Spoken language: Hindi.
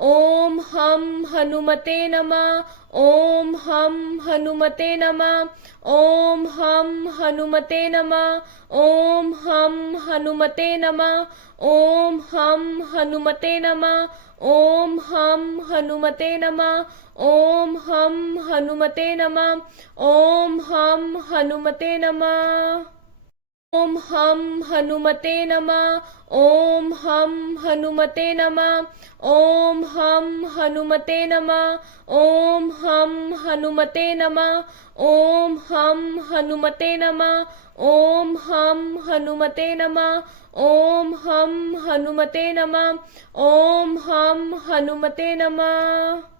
ॐ हम हनुमते नमः ॐ हम हनुमते नमः ॐ हम हनुमते नमः ॐ हम हनुमते नमः ॐ हम हनुमते नमः ॐ हम हनुमते नमः ॐ हम हनुमते नमः ॐ हम हनुमते नमः ॐ हम हनुमते नमः ॐ हम हनुमते नमः ॐ हम हनुमते नमः ॐ हम हनुमते नमः ॐ हम हनुमते नमः ॐ हम हनुमते नमः ॐ हम हनुमते नमः ॐ हम हनुमते नमः